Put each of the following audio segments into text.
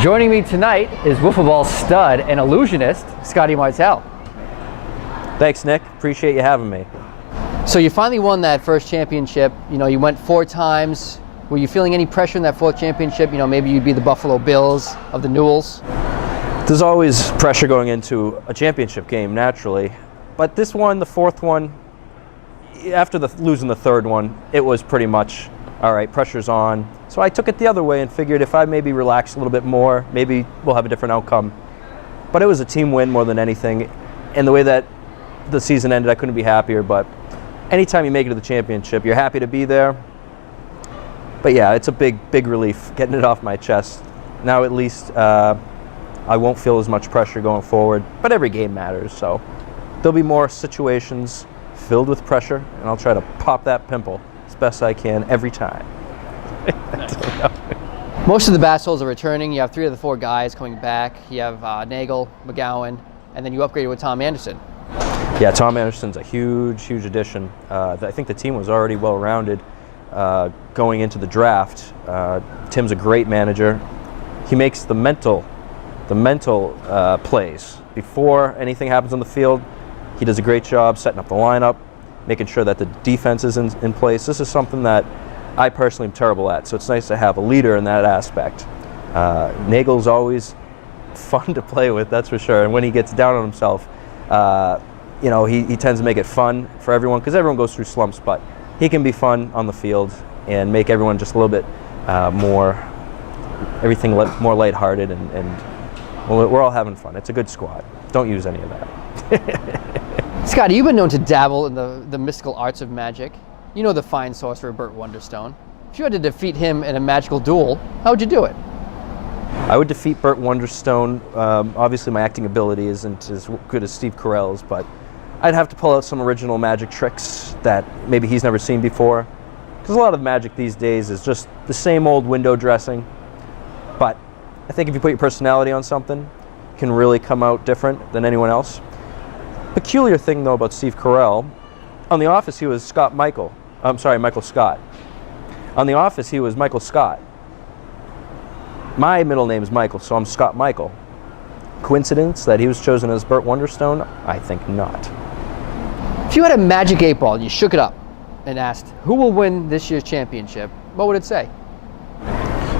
Joining me tonight is wiffle ball stud and illusionist, Scotty Martell. Thanks, Nick. Appreciate you having me. So you finally won that first championship. You know, you went 4 times. Were you feeling any pressure in that 4th championship? You know, maybe you'd be the Buffalo Bills of the Newells. There's always pressure going into a championship game, naturally. But this one, the 4th one, after losing the 3rd one, it was pretty much, all right, pressure's on. So I took it the other way and figured if I maybe relax a little bit more, maybe we'll have a different outcome. But it was a team win more than anything. And the way that the season ended, I couldn't be happier. But anytime you make it to the championship, you're happy to be there. But yeah, it's a big relief getting it off my chest. Now at least I won't feel as much pressure going forward. But every game matters, so there'll be more situations filled with pressure, and I'll try to pop that pimple as best I can every time. Most of the bass holes are returning. You have 3 of the 4 guys coming back. You have Nagel, McGowan, and then you upgraded with Tom Anderson. Yeah, Tom Anderson's a huge addition. I think the team was already well-rounded going into the draft. Tim's a great manager. He makes the mental plays before anything happens on the field. He does a great job setting up the lineup, making sure that the defense is in place. This is something that I personally am terrible at, so it's nice to have a leader in that aspect. Nagel's always fun to play with, that's for sure. And when he gets down on himself, you know, he tends to make it fun for everyone, because everyone goes through slumps, but he can be fun on the field and make everyone just a little bit more lighthearted, and well, we're all having fun. It's a good squad. Don't use any of that. Scotty, you've been known to dabble in the mystical arts of magic. You know the fine sorcerer Burt Wonderstone. If you had to defeat him in a magical duel, how would you do it? I would defeat Burt Wonderstone. Obviously my acting ability isn't as good as Steve Carell's, but I'd have to pull out some original magic tricks that maybe he's never seen before. Because a lot of magic these days is just the same old window dressing. But I think if you put your personality on something, it can really come out different than anyone else. Peculiar thing though about Steve Carell, on The Office he was Michael Scott. On The Office he was Michael Scott. My middle name is Michael, so I'm Scott Michael. Coincidence that he was chosen as Burt Wonderstone? I think not. If you had a magic 8 ball and you shook it up and asked, who will win this year's championship, what would it say?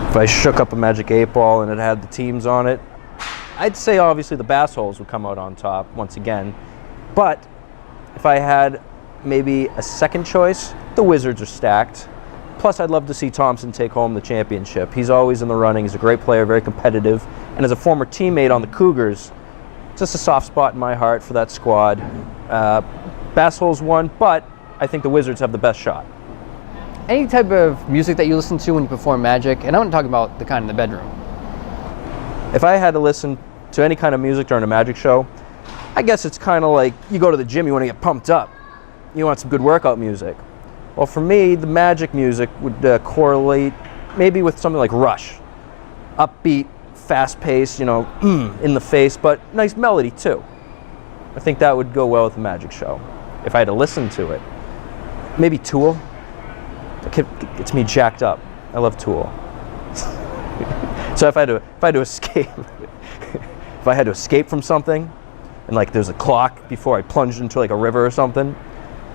If I shook up a magic 8 ball and it had the teams on it, I'd say obviously the bass holes would come out on top once again. But if I had maybe a second choice, the Wizards are stacked. Plus, I'd love to see Thompson take home the championship. He's always in the running. He's a great player, very competitive. And as a former teammate on the Cougars, just a soft spot in my heart for that squad. Bass holes won, but I think the Wizards have the best shot. Any type of music that you listen to when you perform magic, and I'm not talking about the kind in the bedroom. If I had to listen to any kind of music during a magic show, I guess it's kind of like you go to the gym, you want to get pumped up. You want some good workout music. Well, for me, the magic music would correlate maybe with something like Rush. Upbeat, fast-paced, you know, in the face, but nice melody too. I think that would go well with the magic show. If I had to listen to it. Maybe Tool. It gets me jacked up. I love Tool. So if I had to escape, if I had to escape from something, and like there's a clock before I plunged into like a river or something,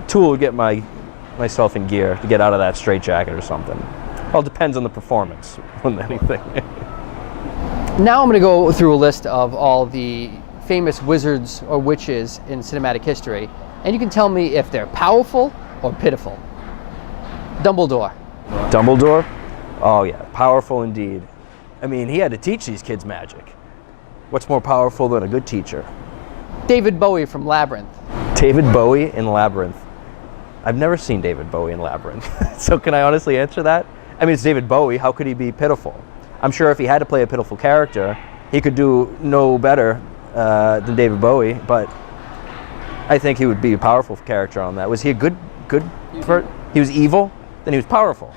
Tool would get myself in gear to get out of that straitjacket or something. Well, it depends on the performance more than anything. Now I'm going to go through a list of all the famous wizards or witches in cinematic history, and you can tell me if they're powerful or pitiful. Dumbledore. Dumbledore? Oh yeah, powerful indeed. I mean, he had to teach these kids magic. What's more powerful than a good teacher? David Bowie from Labyrinth. David Bowie in Labyrinth. I've never seen David Bowie in Labyrinth. So can I honestly answer that? I mean, it's David Bowie. How could he be pitiful? I'm sure if he had to play a pitiful character, he could do no better than David Bowie, but I think he would be a powerful character on that. Was he a good he was evil, then he was powerful.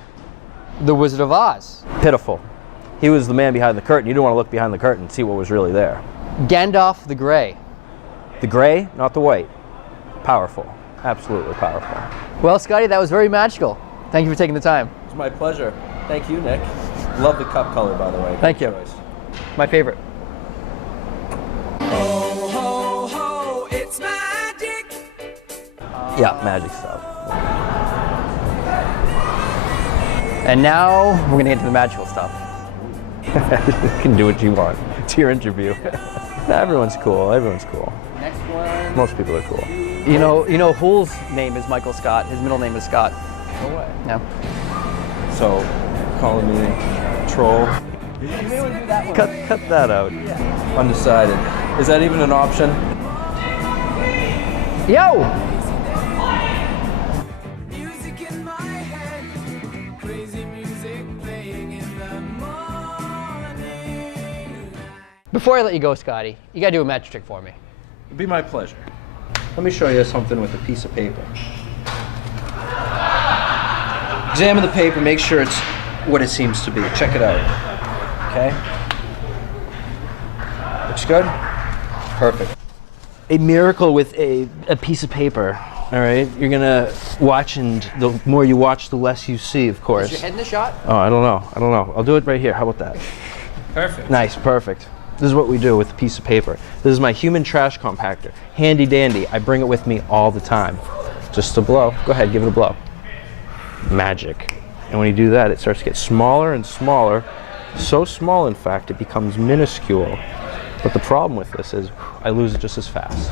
The Wizard of Oz. Pitiful. He was the man behind the curtain. You don't want to look behind the curtain and see what was really there. Gandalf the Grey. The gray, not the white. Powerful. Absolutely powerful. Well, Scotty, that was very magical. Thank you for taking the time. It's my pleasure. Thank you, Nick. Love the cup color, by the way. Thank you. Choice. My favorite. Yeah, magic stuff. And now we're gonna get to the magical stuff. You can do what you want. It's your interview. Everyone's cool. Everyone's cool. Next one. Most people are cool. You know, Hull's name is Michael Scott. His middle name is Scott. No way. Yeah. So, calling me troll. Cut that out. Yeah. Undecided. Is that even an option? Yo! Music in my head, crazy music playing in the morning. Before I let you go, Scotty, you gotta do a magic trick for me. It'd be my pleasure. Let me show you something with a piece of paper. Examine the paper, make sure it's what it seems to be. Check it out. Okay? Looks good? Perfect. A miracle with a piece of paper. All right? You're gonna watch, and the more you watch, the less you see, of course. Is your head in the shot? Oh, I don't know. I'll do it right here. How about that? Perfect. Nice, perfect. This is what we do with a piece of paper. This is my human trash compactor. Handy dandy. I bring it with me all the time. Just a blow. Go ahead, give it a blow. Magic. And when you do that, it starts to get smaller and smaller. So small, in fact, it becomes minuscule. But the problem with this is I lose it just as fast.